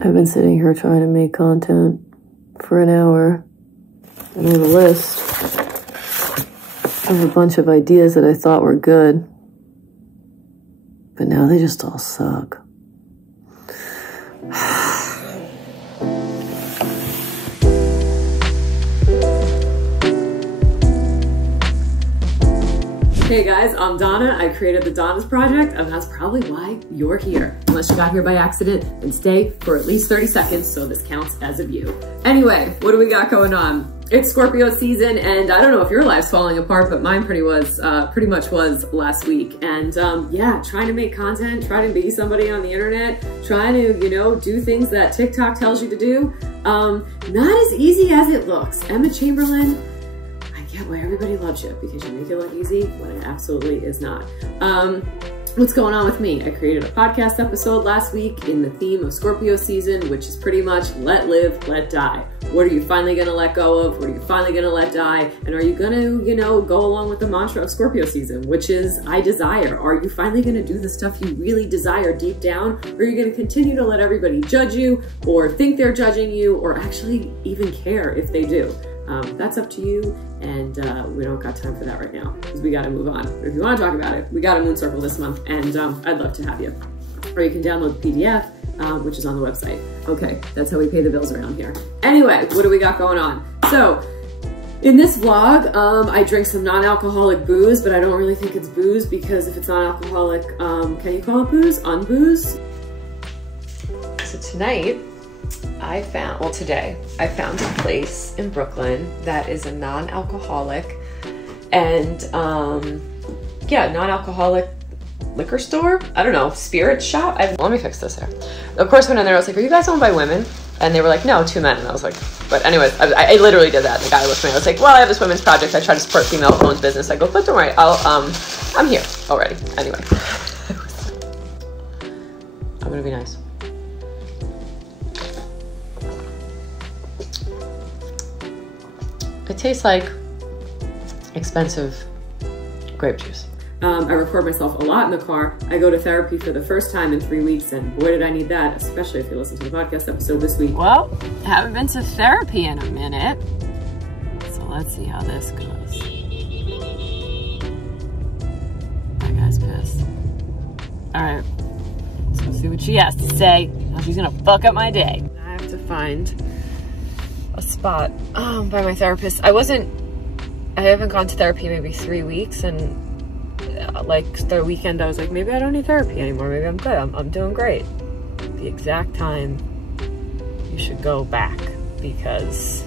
I've been sitting here trying to make content for an hour. I have a list of a bunch of ideas that I thought were good, but now they just all suck. Hey guys, I'm Donna. I created the Donas Project, and that's probably why you're here. Unless you got here by accident, and stay for at least 30 seconds, so this counts as a view. Anyway, what do we got going on? It's Scorpio season, and I don't know if your life's falling apart, but mine pretty much was last week. And yeah, trying to make content, trying to be somebody on the internet, trying to, you know, do things that TikTok tells you to do. Not as easy as it looks. Emma Chamberlain, why everybody loves you, because you make it look easy when it absolutely is not. What's going on with me? I created a podcast episode last week in the theme of Scorpio season, which is pretty much let live, let die. What are you finally gonna let go of? What are you finally gonna let die? And are you gonna, you know, go along with the mantra of Scorpio season, which is I desire? Are you finally gonna do the stuff you really desire deep down? Or are you gonna continue to let everybody judge you, or think they're judging you, or actually even care if they do? That's up to you, and we don't got time for that right now because we gotta move on. But if you wanna talk about it, we got a moon circle this month, and I'd love to have you. Or you can download the PDF, which is on the website. Okay, that's how we pay the bills around here. Anyway, what do we got going on? So, in this vlog, I drink some non-alcoholic booze, but I don't really think it's booze because if it's non-alcoholic, can you call it booze? Unbooze? So tonight, today, I found a place in Brooklyn that is a non-alcoholic and, yeah, non-alcoholic liquor store. I don't know, spirit shop. Let me fix this here. Of course, when in there, I was like, are you guys owned by women? And they were like, no, 2 men. And I was like, but anyways, I literally did that. The guy looked at me, I was like, well, I have this women's project. I try to support female-owned business. I go, but don't worry, I'm here already. Anyway. I'm gonna be nice. It tastes like expensive grape juice. I record myself a lot in the car. I go to therapy for the first time in 3 weeks, and boy did I need that, especially if you listen to the podcast episode this week. Well, haven't been to therapy in a minute, so let's see how this goes. That guy's pissed. All right, let's see what she has to say. How she's gonna fuck up my day. I have to find a spot by my therapist. I haven't gone to therapy maybe 3 weeks, and like the weekend I was like, maybe I don't need therapy anymore, maybe I'm good, I'm doing great. The exact time you should go back, because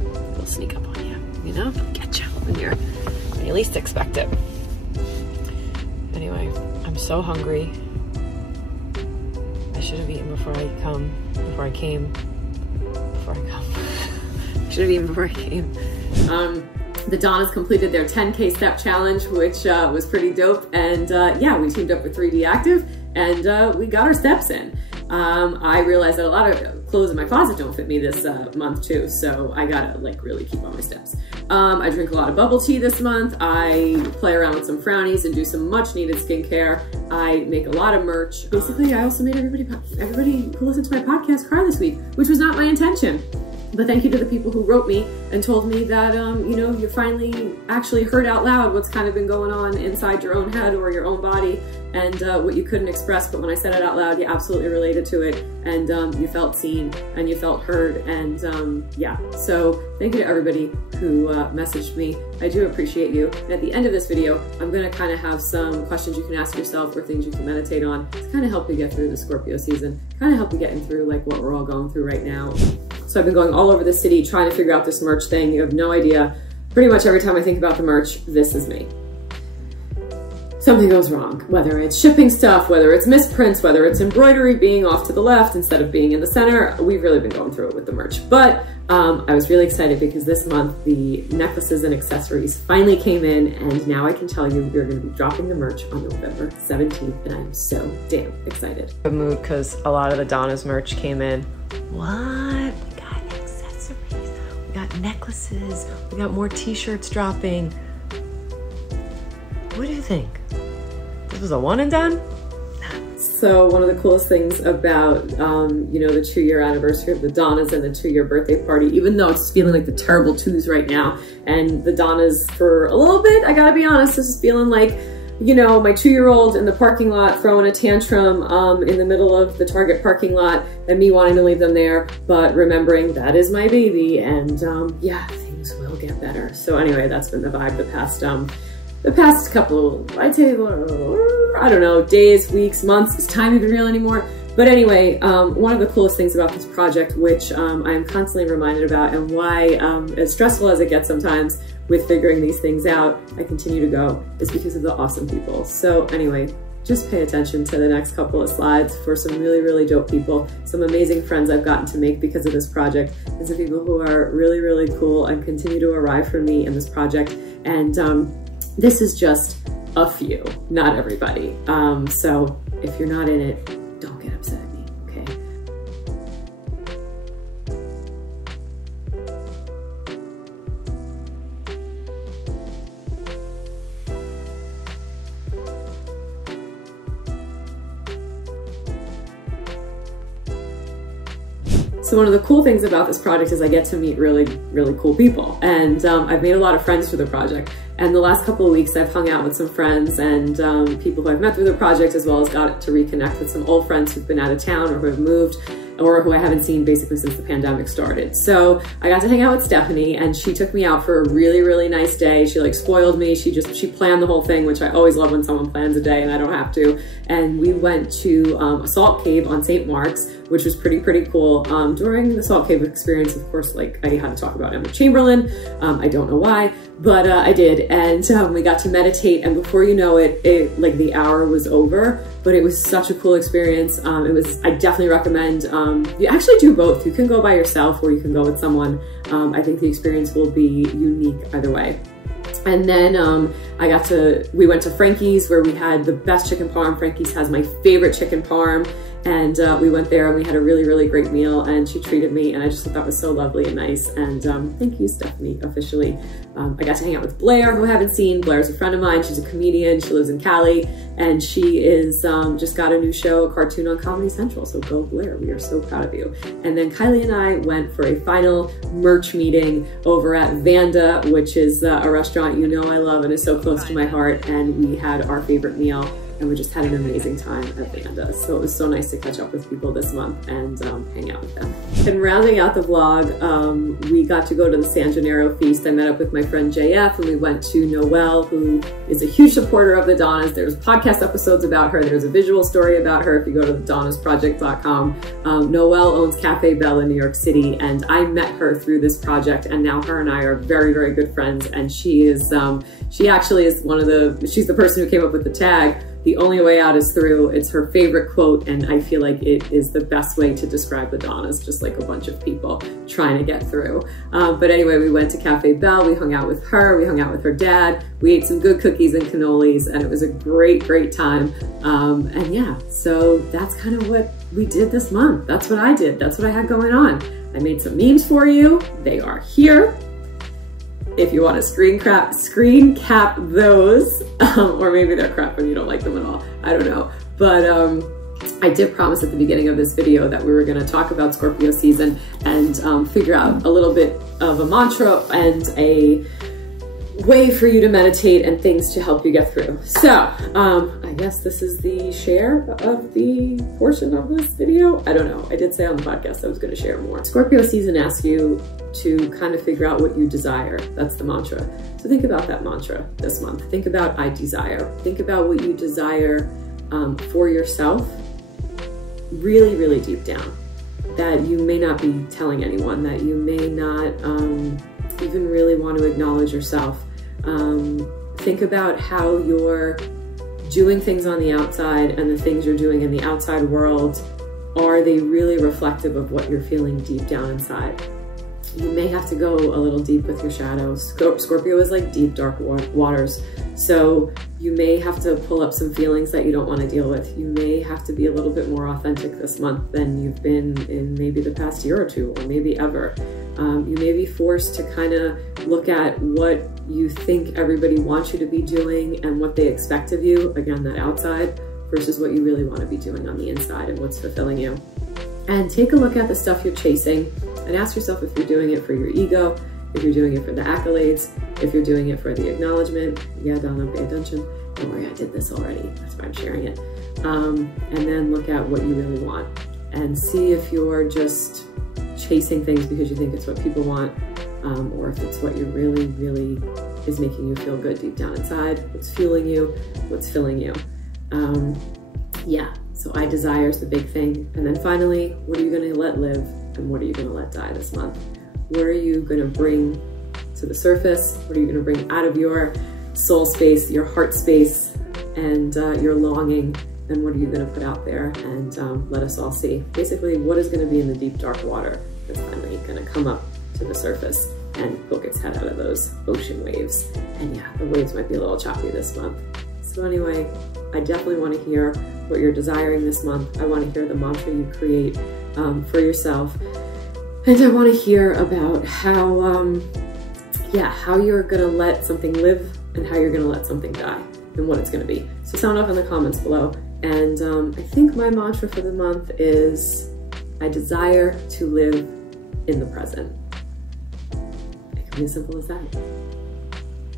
it'll sneak up on you, you know, get you when you least expect it. Anyway, I'm so hungry. I should have eaten before I came. I should have eaten before I came. The Donas completed their 10K step challenge, which was pretty dope. And yeah, we teamed up with 3D Active, and we got our steps in. I realized that a lot of clothes in my closet don't fit me this month too, so I gotta like really keep on my steps. I drink a lot of bubble tea this month. I play around with some frownies and do some much needed skincare. I make a lot of merch. Basically, I also made everybody who listened to my podcast cry this week, which was not my intention. But thank you to the people who wrote me and told me that, you know, you finally actually heard out loud what's kind of been going on inside your own head or your own body, and what you couldn't express, but when I said it out loud, you absolutely related to it, and you felt seen and you felt heard, and yeah. So thank you to everybody who messaged me. I do appreciate you. And at the end of this video, I'm gonna kind of have some questions you can ask yourself or things you can meditate on to kind of help you get through the Scorpio season, kind of help you getting through like what we're all going through right now. So I've been going all over the city trying to figure out this merch thing. You have no idea. Pretty much every time I think about the merch, this is me. Something goes wrong, whether it's shipping stuff, whether it's misprints, whether it's embroidery being off to the left instead of being in the center. We've really been going through it with the merch. But I was really excited because this month the necklaces and accessories finally came in, and now I can tell you we're gonna be dropping the merch on November 17th, and I'm so damn excited. I'm in a mood because a lot of the Donas merch came in. What? We got accessories, we got necklaces, we got more t-shirts dropping. What do you think? This was a one and done? So So one of the coolest things about, you know, the 2-year anniversary of the Donas and the 2-year birthday party, even though it's feeling like the terrible twos right now, and the Donas for a little bit, I gotta be honest, this is feeling like, you know, my 2-year-old in the parking lot throwing a tantrum in the middle of the Target parking lot, and me wanting to leave them there, but remembering that is my baby, and yeah, things will get better. So anyway, that's been the vibe the past couple, I'd say, I don't know, days, weeks, months. Is time even real anymore? But anyway, one of the coolest things about this project, which I'm constantly reminded about, and why, as stressful as it gets sometimes with figuring these things out, I continue to go, is because of the awesome people. So anyway, just pay attention to the next couple of slides for some really, really dope people, some amazing friends I've gotten to make because of this project, and some people who are really, really cool and continue to arrive for me in this project. And this is just a few, not everybody. So if you're not in it, don't get upset at me, okay? So one of the cool things about this project is I get to meet really, really cool people. And I've made a lot of friends through the project. And the last couple of weeks I've hung out with some friends and people who I've met through the project, as well as got to reconnect with some old friends who've been out of town or who have moved, or who I haven't seen basically since the pandemic started. So I got to hang out with Stephanie, and she took me out for a really, really nice day. She like spoiled me. She planned the whole thing, which I always love when someone plans a day and I don't have to. And we went to a salt cave on St. Mark's, which was pretty cool. During the salt cave experience, of course, like I had to talk about Emma Chamberlain. I don't know why, but I did. And we got to meditate, and before you know it, like the hour was over, but it was such a cool experience. I definitely recommend, you actually do both. You can go by yourself or you can go with someone. I think the experience will be unique either way. And then we went to Frankie's, where we had the best chicken parm. Frankie's has my favorite chicken parm. And we went there and we had a really, really great meal, and she treated me, and I just thought that was so lovely and nice. And thank you, Stephanie, officially. I got to hang out with Blair, who I haven't seen. Blair's a friend of mine. She's a comedian. She lives in Cali, and she is just got a new show, a cartoon on Comedy Central. So go Blair, we are so proud of you. And then Kylie and I went for a final merch meeting over at Vanda, which is a restaurant you know I love and is so close to my heart. And we had our favorite meal, and we just had an amazing time at Vanda. So it was so nice to catch up with people this month and hang out with them. And rounding out the vlog, we got to go to the San Gennaro feast. I met up with my friend JF, and we went to Noelle, who is a huge supporter of the Donas. There's podcast episodes about her. There's a visual story about her if you go to donasproject.com. Noelle owns Cafe Bell in New York City, and I met her through this project, and now her and I are very, very good friends. And she actually is she's the person who came up with the tag, "The only way out is through." It's her favorite quote, and I feel like it is the best way to describe the Donas, just like a bunch of people trying to get through. But anyway, we went to Cafe Bell, we hung out with her, we hung out with her dad, we ate some good cookies and cannolis, and it was a great, great time. And yeah, so that's kind of what we did this month. That's what I did. That's what I had going on. I made some memes for you. They are here. If you want to screen cap those, or maybe they're crap and you don't like them at all, I don't know. But I did promise at the beginning of this video that we were going to talk about Scorpio season and figure out a little bit of a mantra and a way for you to meditate and things to help you get through. So I guess this is the share of the portion of this video. I don't know. I did say on the podcast I was going to share more. Scorpio season asks you to kind of figure out what you desire. That's the mantra. So think about that mantra this month. Think about I desire. Think about what you desire for yourself, really, really deep down, that you may not be telling anyone, that you may not even really want to acknowledge yourself. Think about how you're doing things on the outside, and the things you're doing in the outside world, are they really reflective of what you're feeling deep down inside? You may have to go a little deep with your shadows. Scorpio is like deep, dark waters. So you may have to pull up some feelings that you don't want to deal with. You may have to be a little bit more authentic this month than you've been in maybe the past year or two, or maybe ever. You may be forced to kind of look at what you think everybody wants you to be doing and what they expect of you. Again, that outside versus what you really want to be doing on the inside and what's fulfilling you. And take a look at the stuff you're chasing and ask yourself if you're doing it for your ego, if you're doing it for the accolades, if you're doing it for the acknowledgement. Yeah, Donna, pay attention. Don't worry, I did this already. That's why I'm sharing it. And then look at what you really want and see if you're just chasing things because you think it's what people want, or if it's what you really, really is making you feel good deep down inside, what's fueling you, what's filling you. Yeah, so I desire is the big thing. And then finally, what are you gonna let live and what are you gonna let die this month? What are you gonna bring to the surface? What are you gonna bring out of your soul space, your heart space, and your longing? And what are you gonna put out there and let us all see? Basically, what is gonna be in the deep, dark water that's finally gonna come up to the surface and poke its head out of those ocean waves. And yeah, the waves might be a little choppy this month. So anyway, I definitely wanna hear what you're desiring this month. I wanna hear the mantra you create for yourself. And I wanna hear about how, how you're gonna let something live and how you're gonna let something die and what it's gonna be. So sound off in the comments below. And I think my mantra for the month is, I desire to live in the present. It can be as simple as that.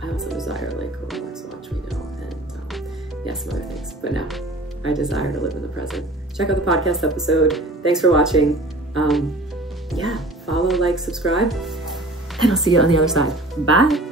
I also desire like a Rolex watch, we know, and some other things, but no, I desire to live in the present. Check out the podcast episode. Thanks for watching. Follow, like, subscribe, and I'll see you on the other side. Bye.